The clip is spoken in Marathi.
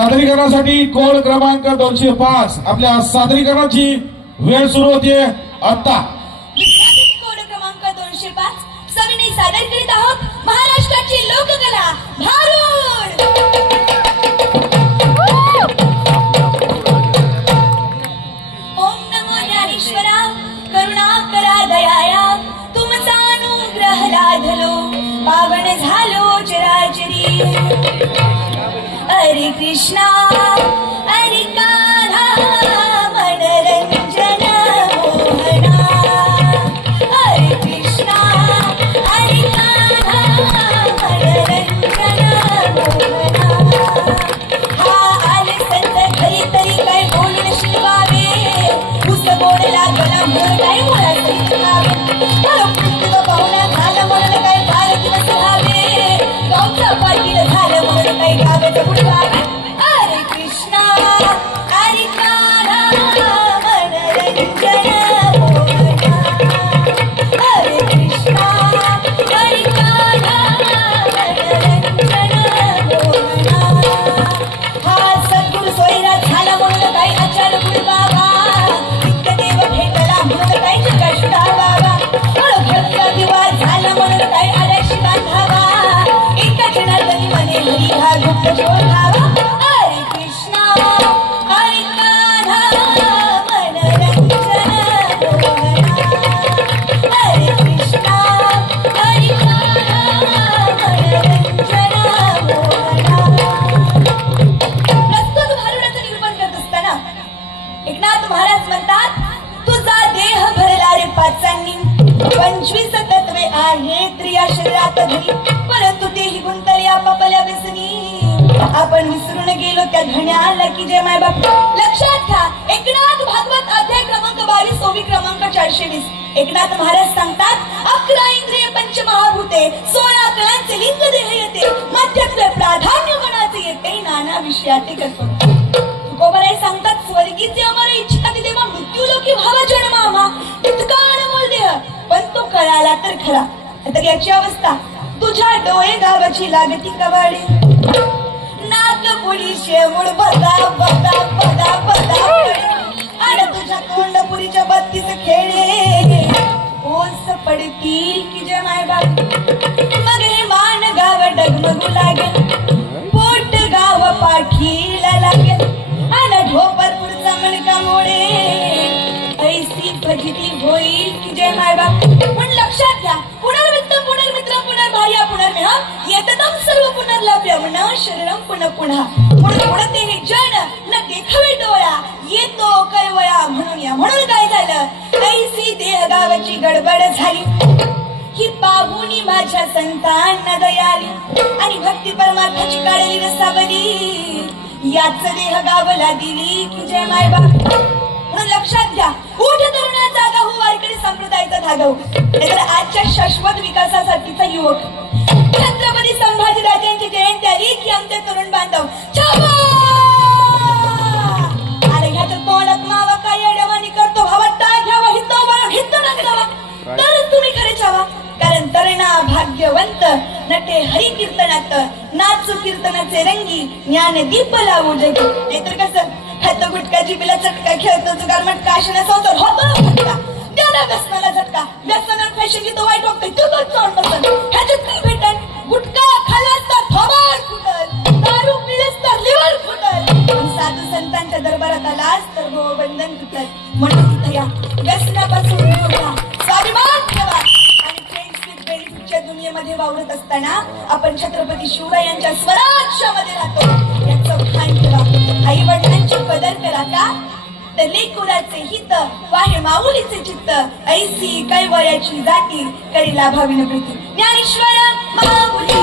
सादरीकरणासाठी कोड क्रमांक 205 आपल्या सादरीकरणाची वेळ सुरू होते आता। कोड क्रमांक 205 सगळी सादर करीत आहोत महाराष्ट्राची लोककला भारूड। ओम नमो ज्ञानेश्वरा करुणा करा दयाया तुमचा अनुग्रह लाधलो पावन झालो चराचरी। हरे कृष्णा हरे कान्हा मनरंजन मोहना। हरे कृष्णा हरे कान्हा मनरंजन मोहना। हा आले संत घरी तरी काय बोलून शिवावे पुस गोड लागला म्हणून काय मुळा सहित खावे। पुस्तक पाहुणा झालं म्हणून काय फार दिवस राहावे गावचा पाटील झालं म्हणून काय गावाचं बुडवावे। हरे कृष्णा हरे कान्हा मनरंजन मोहना। हरे कृष्णा हरे कान्हा मनरंजन मोहना। हा सद्गुरु सोयरा झाला म्हणून काय आचार बुडवावा नित्यदेव भेटला म्हणून काय जगा शुडावावा। भक्ता दिवा झाला म्हणून काय आळशी बांधावा एका जनार्दनी मने हरी हा गुप्त शोधावा। हरे कृष्णा हरे कान्हा मनरंजन मोहना। हरे कृष्णा हरे कान्हा मनरंजन मोहना। प्रस्तुत भारुडाचं निरूपण करत असताना एकनाथ महाराज म्हणतात तुझा देह भरला रे पाचांनी 25 तत्वे आहेत या शरीरात धरी परंतु तेही गुंतले आपापल्या व्यसनी। आपण विसरून गेलो त्या धण्याला की जय माय बाप। लक्षात घ्या एकनाथ भागवत अध्याय क्रमांक 22 ओवी क्रमांक 420 एकनाथ महाराज सांगतात 11 इंद्रिय पंचमहाभूते 16 कळांचे लिंग देह येते मध्यत्व प्राधान्य गणाचे येते नाना विषयाचे कल्पना। तुकोबाराय सांगतात स्वर्गीचे अमर इच्छिता देवा मृत्यू लोकी भावा जन्मामा इतका अनमोल देह पण तो कळाला तर खरा। तर याची अवस्था तुझ्या डोळे गावाची लागती कवाडे नाक पुडी शेवड बदा बदा बदा बदा आणि तुझ्या तोंडपुरीच्या 32 खेळे ओस पडतील की जय माय बाप। मग हे मान गाव डगमगू लागेल पोट गाव पाठीला लागेल आणि ढोपर पुढचा मणका मोडे ऐसी फजिती होईल की जय माय बाप। पण लक्षात घ्या पुनर्वित्त पुनर्मित्र पुनर्भार्या पुनर्मेहा येतदम सर्व पुनर्लभ्यम न शरीरम पुनः पुन्हा। म्हणून उडते हे जन न देखावे डोळा येतो कैवया म्हणून या। म्हणून काय झालं ऐसी देह गावाची गडबड झाली ही पाहुणी माझ्या संतांना दयाली आणि भक्ती परमार्थाची काढली रसावली याच देह गावला दिली की जय माय बाप। म्हणून लक्षात घ्या उठ तरुणा जागा हो वारकरी संप्रदायाचा धागा हो नाहीतर आजच्या शाश्वत विकासासाठीचा युवक। छत्रपती संभाजी राजांची जयंती आली की आमचे तरुण बांधव छावा अरे ह्याच्या तोंडात मावा काय अडवाणी करतो भावा टाळ घ्यावा हितो बळा हितो नकावा तरच तुम्ही खरे छावा। कारण तरणा भाग्यवंत नटे हरी कीर्तनात नाचू कीर्तनाचे रंगी ज्ञान दीप लावू जगी। नाहीतर कसं खातो गुटका जिबीला चटका खेळतो जुगार मटका अशा संसार होतो ना फटका त्याला व्यसनाला झटका व्यसनात फॅशन तो वाईट वागतोय तो तो चोर बसन ह्याच्यात काय भेटल गुटका खालास तर थोबाड फुटल दारू पिलेस तर लिव्हर फुटल साधू संतांच्या दरबारात आलास तर बंधन तुटल। म्हणून तिथे या व्यसनापासून दूर राहा स्वाभिमान ठेवा आणि फ्रेंड्स विथ बेनिफिटच्या दुनियेमध्ये वावरत असताना आपण छत्रपती शिवरायांच्या स्वराज्यामध्ये राहतो याचं भान ठेवा। आई वडिलांची कदर करा का तर लेकुराचे हित वाहे माऊलीचे चित्त ऐसी कैवयाची जाती करी लाभावी न प्रीती। ज्ञानेश्वर माऊली